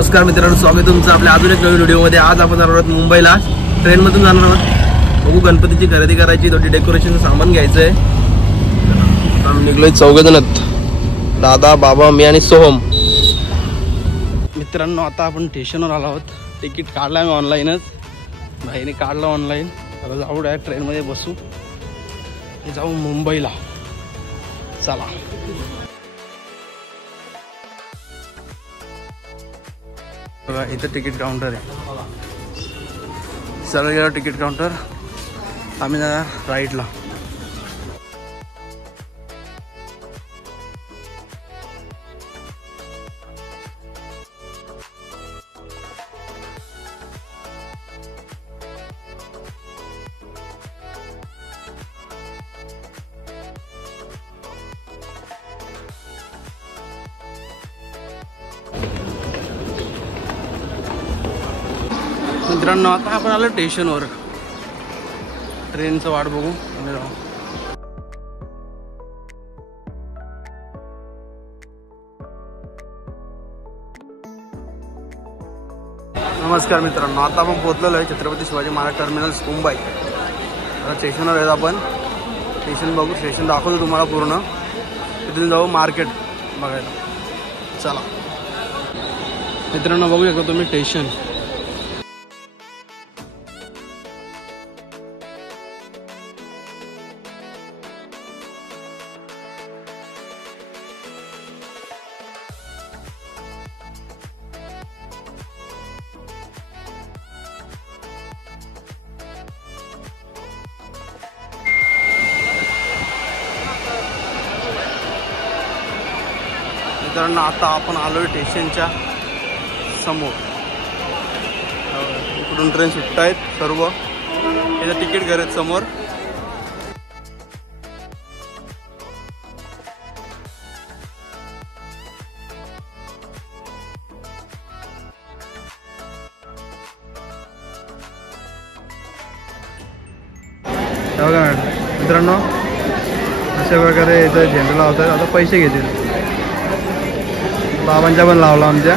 नमस्कार मित्रांनो, स्वागत आहे तुमचं आपल्या अजून एक नवीन व्हिडिओमध्ये। आज आपण जाणार आहोत मुंबईला, ट्रेनमधून जाणार आहोत। बघू, गणपतीची खरेदी करायची, थोडी डेकोरेशनचं सामान घ्यायचं आहे। आम्ही निघलोय चौघजण, दादा, बाबा, मी आणि सोहम। मित्रांनो, आता आपण स्टेशनवर आलो आहोत। तिकीट काढलं आम्ही ऑनलाईनच, भाईने काढलं ऑनलाईन। आता जाऊ डायरेक्ट ट्रेनमध्ये बसू, जाऊ मुंबईला। चला, बघा इथं तिकीट काउंटर आहे। सरळ गेलो तिकीट काउंटर, आम्ही जाणार राईटला। मित्रांनो, आता आपण आलो स्टेशनवर, ट्रेनचं वाट बघू आणि जाऊ। नमस्कार मित्रांनो, आता आपण पोहोचलेलो आहे छत्रपती शिवाजी महाराज टर्मिनल्स मुंबई। आता स्टेशनवर आहेत आपण, स्टेशन बघू, स्टेशन दाखवतो तुम्हाला पूर्ण। तिथून जाऊ मार्केट बघायला, चला। मित्रांनो, बघू शकता तुम्ही स्टेशन। मित्रांनो, आता आपण आलोय स्टेशनच्या समोर। इकडून ट्रेन सुटत आहेत सर्व, याचं तिकीट घर आहेत समोर। बघा मित्रांनो, अशा प्रकारे इथं झेंडा लावतात। आता पैसे घेतील, बाबांच्या पण लावला आमच्या।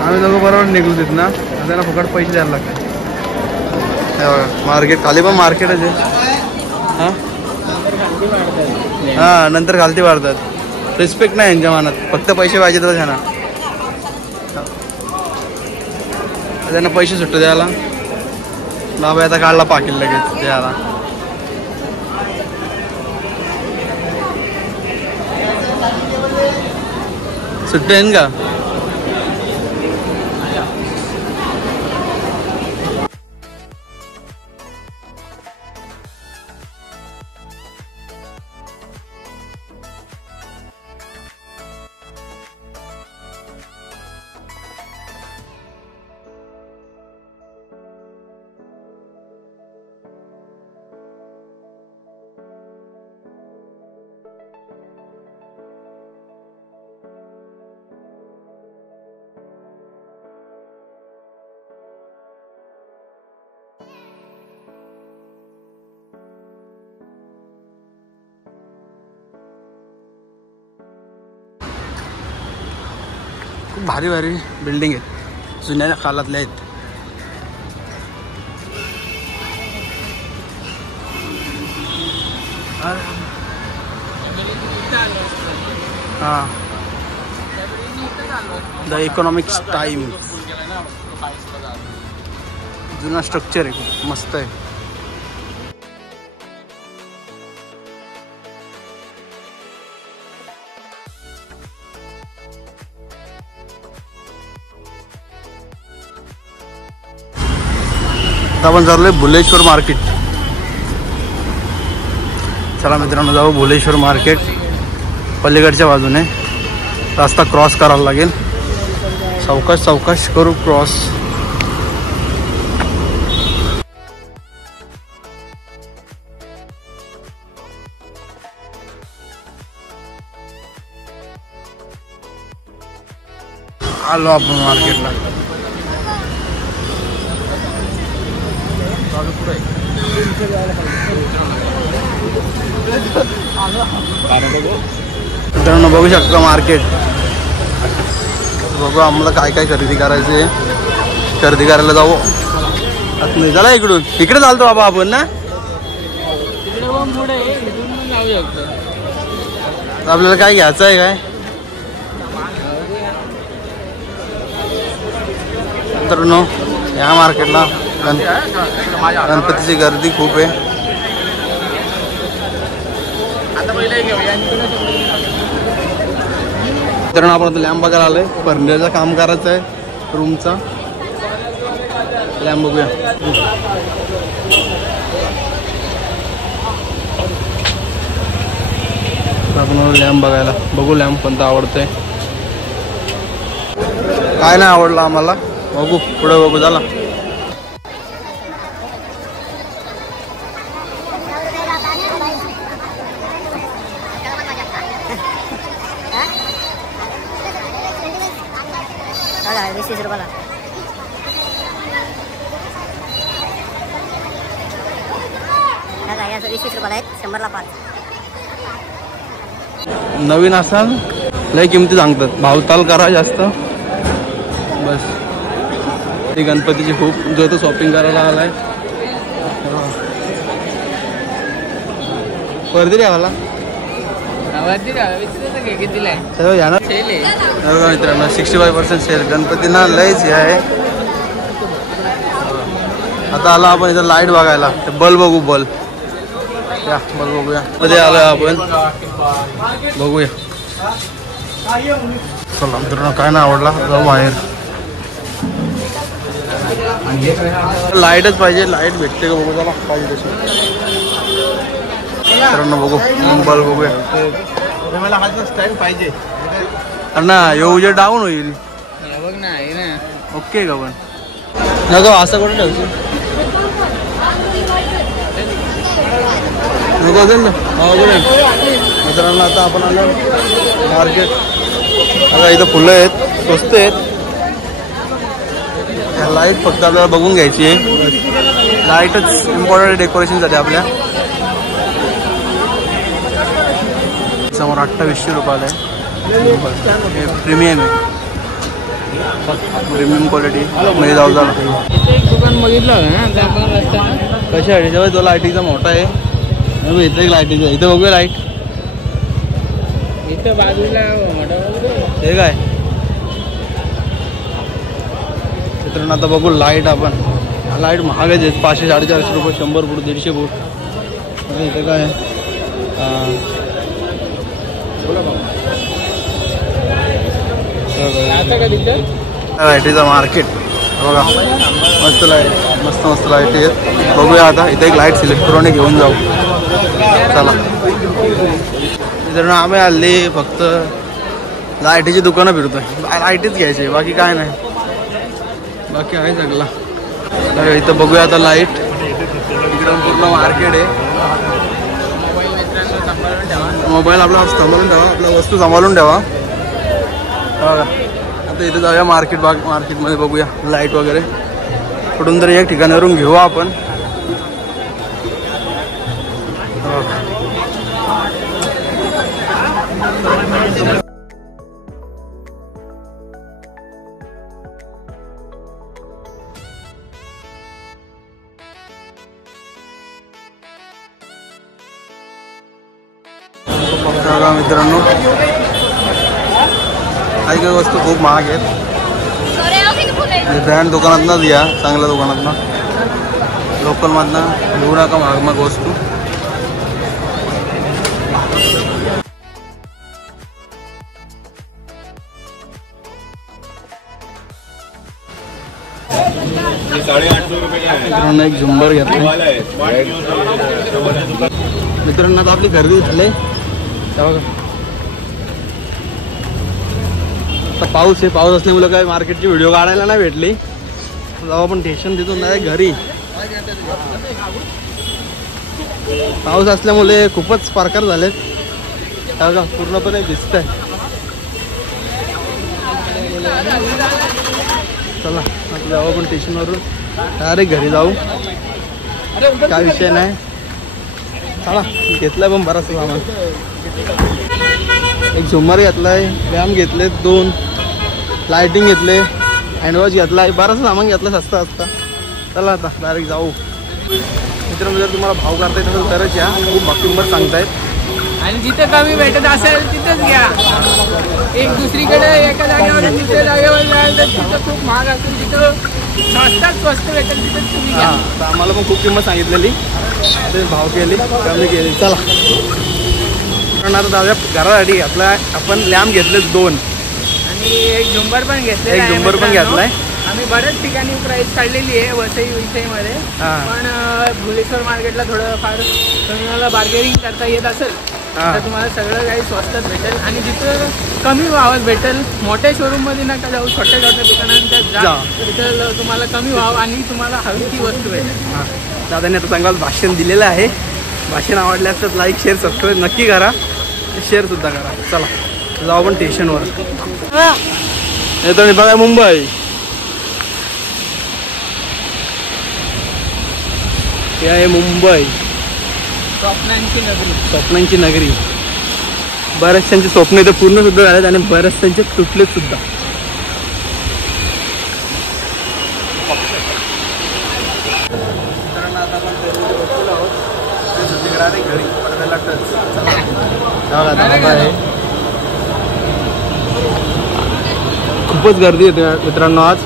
आम्ही दोघं बरोबर निघलो तिथं ना, त्यांना फुकट पैसे द्यायला लागतात। मार्केट खाली पण मार्केटच आहे। हां, नंतर खालती वाढतात। रिस्पेक्ट नाही यांच्या मनात, फक्त पैसे पाहिजे तर त्यांना पैसे सुट्टे द्यायला। बाबा आता काढला पाकील लगेच द्यायला। सुट्टे आहेत का? खूप भारी भारी बिल्डिंग आहेत, जुन्या काळातल्या आहेत। हां, द इकॉनॉमिक्स टाइम, जुना स्ट्रक्चर आहे, खूप मस्त आहे। आपण चाललोय भुलेश्वर मार्केट। चला मित्रांनो, जाऊ भुलेश्वर मार्केट। पलीकडच्या बाजूने रस्ता क्रॉस करायला लागेल, सावकाश सावकाश करू क्रॉस। आलो आपण मार्केटला। मित्रांनो बघू शकता मार्केट बघू आम्हाला काय काय खरेदी करायची आहे. खरेदी करायला जाऊ. नाही चला इकडून इकडे चालतो बाबा आपण ना. आपल्याला काय घ्यायचं आहे काय मित्रांनो. या मार्केटला गणपतीची गर्दी खूप आहे. मित्रांनो आपण आता लॅम्प बघायला आलोय. फर्निचरचं काम करायचं आहे रूमचा. लॅम्प बघूया. आपण लॅम्प बघायला बघू लॅम्प कोणता आवडतंय. काय नाही आवडला आम्हाला. बघू पुढे बघू. झाला नवीन असाल लय किमती सांगतात. भावताल करा जास्त बस. ती गणपतीची खूप जो तो शॉपिंग करायला आलाय. वर्दी द्यावाला मित्रांनो 65% सेल. गणपतीना लयच हे आहे. आता आला आपण इथं लाईट बघायला. बल्ब बघू. बल्ब या बल्ब बघूया. मध्ये आलोय आपण बघूया. चला मित्रांनो काय नाही आवडला जाऊ बाहेर. लाईटच पाहिजे. लाईट भेटते का बघू. चला पाहिजे तशी मित्रांनो बघू. बल्ब बघूया. मला हात स्टँड पाहिजे ना. येऊ जे डाऊन होईल बघ ना. ओके का पण नको असं कुठे ठेवशील नको असेल ना. मित्रांनो आता आपण आलो मार्केट. आता इथं फुलं आहेत. स्वस्त आहेत. लाईट फक्त आपल्याला बघून घ्यायची आहे. लाईटच इम्पॉर्टंट डेकोरेशनसाठी आपल्या. समोर 2800 रुपयाला आहे. हे प्रीमियम आहे. प्रीमियम क्वालिटी मध्ये जाऊ झाला. दुकान बघितलं ना कशासाठी. जेव्हा तो लाईटीचा मोठा आहे. इथं एक लाईटीचा. इथं बघूया लाईट. इथं बाजूला हे काय मित्रांनो आता बघू लाईट आपण. लाईट महागच आहेत. 500-450 रुपये. 100 फूट 150 फूट. इथं काय लाईटीचा मार्केट बघा. मस्त लाईट मस्त मस्त लाईट आहेत. बघूया आता. इथे एक लाईट सिलेक्ट करून घेऊन जाऊ. चला मित्रांनो आम्ही हल्ली फक्त लाईटीची दुकानं फिरतोय. लाईटीच घ्यायची बाकी काय नाही. बाकी आहे सगळं. इथं बघूया आता लाईट. इकडं पूर्ण मार्केट आहे. मोबाईल आपला सांभाळून ठेवा. आपल्या वस्तू सांभाळून ठेवा. आता इथे जाऊया मार्केट. मार्केटमध्ये बघूया लाईट वगैरे. कुठून तरी एक ठिकाणावरून घेऊ आपण. बघा मित्रांनो काही काही वस्तू खूप महाग आहेत. ब्रँड दुकानातनंच घ्या. चांगल्या दुकानातनं. लोकलमधनं घेऊ नका महाग महाग वस्तू. मित्रांनो एक झुंबर घेतला. मित्रांनो आता आपली खरेदी झाली. आता पाऊस आहे. पाऊस असल्यामुळे काय मार्केटची व्हिडिओ काढायला नाही भेटली. जेव्हा पण टेन्शन देतो नाही घरी. पाऊस असल्यामुळे खूपच प्रकार झालेत. बघा पूर्णपणे दिसत आहे. चला आता जेव्हा पण स्टेशनवरून डायरेक्ट घरी जाऊ. काय विषय नाही. चला घेतलाय पण बराच सामान. एक झुमर घेतलाय. लॅम्प घेतले 2. लायटिंग घेतले, हँडवॉश घेतला, बराच सामान घेतलं सस्ता असता. चला आता डायरेक्ट जाऊ. मित्रांनो जर तुम्हाला भाव करता येत असेल तरच या, खूप किंमत सांगतायत. आणि जिथे कमी भेटत असेल तिथेच घ्या. एक दुसरीकडे एका जागेवर दुसऱ्या जागेवर जायला तर तिथं खूप महाग असेल, तिथं स्वस्त भेटेल तिथेच तुम्ही घ्या. तर आम्हाला पण खूप किंमत सांगितलेली, ते भाव केली, कमी केली. चला कारण आता दादा घरासाठी आपला आपण लॅम्प घेतले 2 आणि एक झुंबर पण घेतले. एक झुंबर पण घेतलाय. आम्ही बऱ्याच ठिकाणी प्राइस काढलेली आहे वसईमध्ये, पण भुलेश्वर मार्केटला थोडं फार तुम्हाला बार्गेनिंग करता येत असेल तर तुम्हाला सगळं काही स्वस्तात भेटेल. आणि जिथं कमी भावात भेटेल, मोठ्या शोरूममध्ये नका जाऊ, छोट्या छोट्या दुकानांच्यात जा, तिथं तुम्हाला कमी भाव आणि तुम्हाला हवी ती वस्तू भेटेल. दादाने आता चांगलं भाषण दिलेलं आहे. भाषण आवडल्यास तर लाईक शेअर सबस्क्राईब नक्की करा, शेअर सुद्धा करा. चला जाऊ आपण स्टेशनवर. येतो बघा मुंबई, हे आहे मुंबई, स्वप्नांची नगरी. बऱ्याचशांची स्वप्न इथे पूर्ण सुद्धा झालेत आणि बऱ्याचशांचे तुटलेत सुद्धा. खूपच गर्दी येते मित्रांनो आज.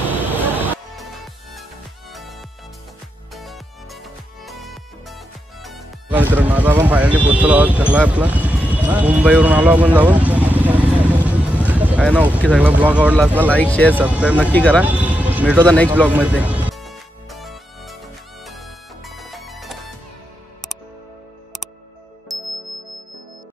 मित्रांनो आता आपण फायनली पोहोचलो आहोत. ठरला आपला मुंबईवरून आलो आपण जाऊन. काय ना ओके, सगळा ब्लॉग आवडला असला लाईक शेअर सबस्क्राईब नक्की करा. भेटू आता नेक्स्ट ब्लॉगमध्ये.